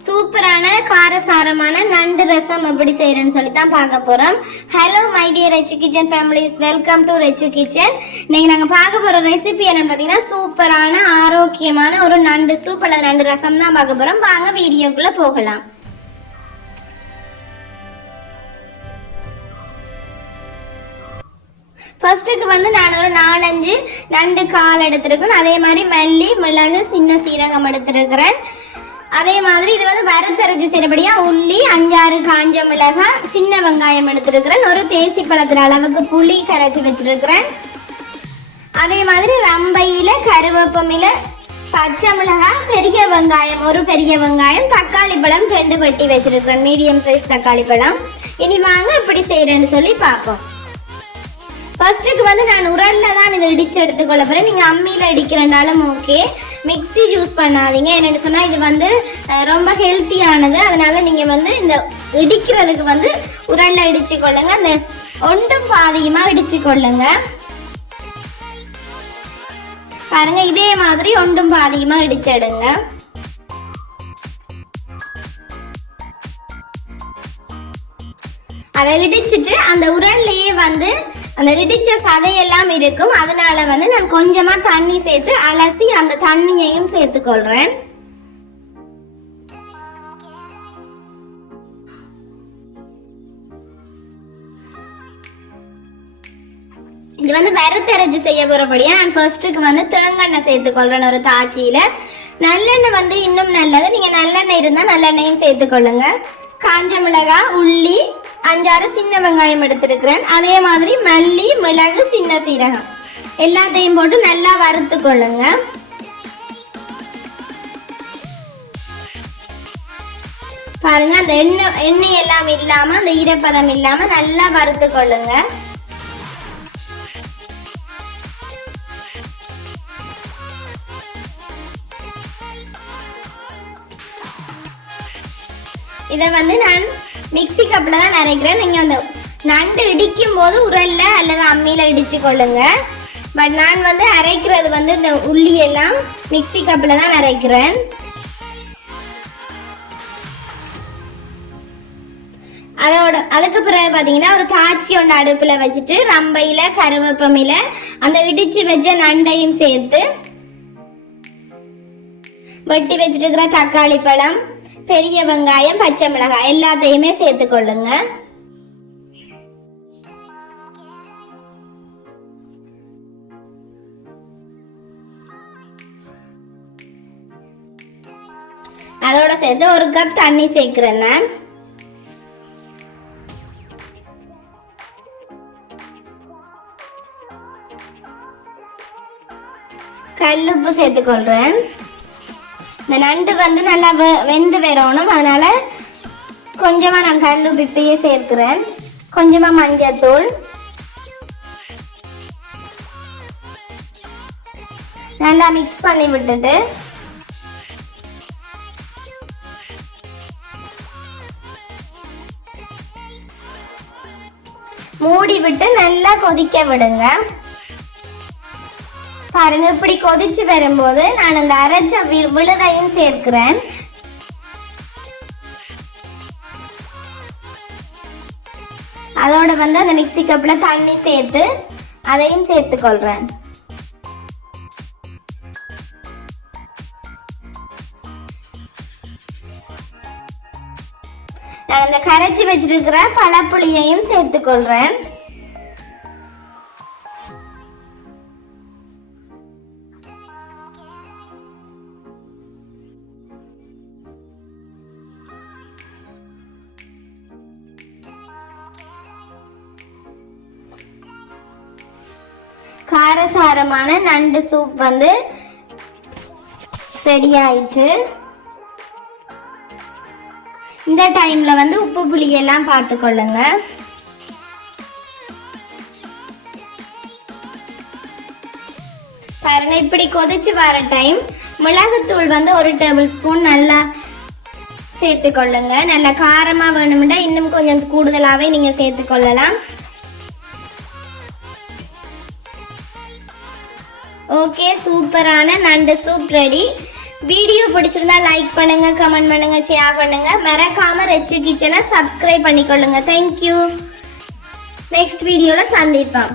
சூப்பரான காரசாரமான நண்டு ரசம் எப்படி செய்யறேன்னு சொல்லி தான் பார்க்க போறோம். Hello my dear Rechu kitchen families, welcome to Rechu kitchen. இன்னைக்கு நாங்கள் பார்க்க போற ரெசிபி என்னன்னு பார்த்தீங்கன்னா சூப்பரான ஆரோக்கியமான ஒரு நண்டு சூப் அல்லது நண்டு ரசம் தான் பார்க்க போறோம். வாங்க வீடியோக்குள்ள போகலாம். ஃபர்ஸ்ட்டுக்கு நான் ஒரு 4-5 நண்டு கால் எடுத்துருக்கேன். அதே மாதிரி மல்லி, மிளகு, சின்ன சீரகம் எடுத்துருக்கிறேன். அதே மாதிரி இது வறுத்தரைச்சி செய்யறபடியாக உள்ளி, 5-6 காஞ்ச மிளகாய், சின்ன வெங்காயம் எடுத்துருக்கிறேன். ஒரு தேசி பழத்தில் அளவுக்கு புளி கரைச்சி வச்சிருக்கிறேன். அதே மாதிரி ரம்பையில் கருவேப்பமில, பச்சை மிளகாய், பெரிய வெங்காயம், ஒரு பெரிய வெங்காயம், தக்காளி பழம் 2 வெட்டி வச்சிருக்கிறேன், மீடியம் சைஸ் தக்காளி பழம். இனி வாங்க இப்படி செய்யறேன்னு சொல்லி பார்ப்போம். ஃபர்ஸ்ட்டுக்கு நான் உரலில் தான் இதை இடித்து எடுத்துக்கொள்ள போகிறேன். நீங்கள் அம்மியில் இடிக்கிறனாலும் ஓகே, மிக்ஸி யூஸ் பண்ணாதீங்க. என்னென்னு சொன்னால் இது ரொம்ப ஹெல்த்தியானது. அதனால் நீங்கள் இந்த இடிக்கிறதுக்கு உரலில் இடித்து கொள்ளுங்க. அந்த ஒன்றும் பாதியமாக இடித்து கொள்ளுங்க. பாருங்கள், இதே மாதிரி ஒன்றும் பாதியமாக இடிச்சிடுங்க. அதை இடிச்சிட்டு அந்த உரல்லையே அந்த இடிச்ச சதையெல்லாம் இருக்கும். அதனால நான் கொஞ்சமா தண்ணி சேர்த்து அலசி அந்த தண்ணியையும் சேர்த்துக்கொள்றேன். இது வறுத்தரைச்சி செய்ய போறபடியா நான் ஃபர்ஸ்ட்டுக்கு தேங்காய் சேர்த்துக்கொள்றேன். ஒரு தாச்சியில நல்லெண்ணெய் இன்னும் நல்லது. நீங்க நல்லெண்ணெய் இருந்தா நல்லெண்ணெயும் சேர்த்துக்கொள்ளுங்க. காஞ்ச மிளகாய், உள்ளி, 5-6 சின்ன வெங்காயம் எடுத்திருக்கிறேன். அதே மாதிரி மல்லி, மிளகு, சின்ன சீரகம் எல்லாத்தையும் போட்டு நல்லா வறுத்து கொள்ளுங்க. பாருங்க, அந்த எண்ணெய் எல்லாம் இல்லாம, அந்த ஈரப்பதம் இல்லாம நல்லா வறுத்து கொள்ளுங்க. இதை நான் மிக்ஸி கப்பில் தான் அரைக்கிறேன். நீங்கள் அந்த நண்டு இடிக்கும் போது உரல்ல அல்லது அம்மியில் இடிச்சு கொள்ளுங்க. பட் நான் அரைக்கிறது இந்த உள்ளி எல்லாம் மிக்ஸி கப்பில் தான் அரைக்கிறேன். அதுக்கு பிறகு பார்த்தீங்கன்னா ஒரு தாச்சி ஒன்று அடுப்பில் வச்சுட்டு ரம்பையில் கருவேப்பமில அந்த இடிச்சு வச்ச நண்டையும் சேர்த்து வெட்டி வச்சுட்டு இருக்கிற தக்காளி பழம், பெரிய வெங்காயம், பச்சை மிளகாய் எல்லாத்தையுமே சேர்த்து கொள்ளுங்க. அதோட சேர்த்து 1 கப் தண்ணி சேர்க்கிறேன். நான் கல்லுப்பு சேர்த்துக்கொள்றேன். இந்த நண்டு நல்லா வெந்து வரணும். அதனால கொஞ்சமா நான் கல்லுப்பு இப்பயே சேர்க்கிறேன். கொஞ்சமா மஞ்சத்தூள், நல்லா மிக்ஸ் பண்ணி விட்டுட்டு மூடி விட்டு நல்லா கொதிக்க விடுங்க. பாருங்க, இப்படி கொதிச்சு வரும்போது நான் இந்த அரைச்ச விழுதையும் சேர்க்கிறேன். அதோட அந்த மிக்ஸி கப்ல தண்ணி சேர்த்து அதையும் சேர்த்துக்கொள்றேன். நான் இந்த கரைச்சி வச்சிருக்கிற பழப்புளியையும் சேர்த்துக்கொள்றேன். காரசாரமான நண்டு சூப் ரெடி ஆயிடுச்சு. இந்த டைம்ல உப்பு புளி எல்லாம் பார்த்து கொள்ளுங்க. பாருங்க, இப்படி கொதிச்சு வர டைம் மிளகுத்தூள் 1 டேபிள் ஸ்பூன் நல்லா சேர்த்து கொள்ளுங்க. நல்லா காரமா வேணும்னா இன்னும் கொஞ்சம் கூடுதலாவே நீங்க சேர்த்து கொள்ளலாம். ஓகே, சூப்பரான நண்டு சூப் ரெடி. வீடியோ பிடிச்சிருந்தா லைக் பண்ணுங்க, கமெண்ட் பண்ணுங்க, ஷேர் பண்ணுங்க. மறக்காம ரெச்சு கிச்சனை சப்ஸ்கிரைப் பண்ணிக்கொள்ளுங்க. தேங்க்யூ. நெக்ஸ்ட் வீடியோல சந்திப்போம்.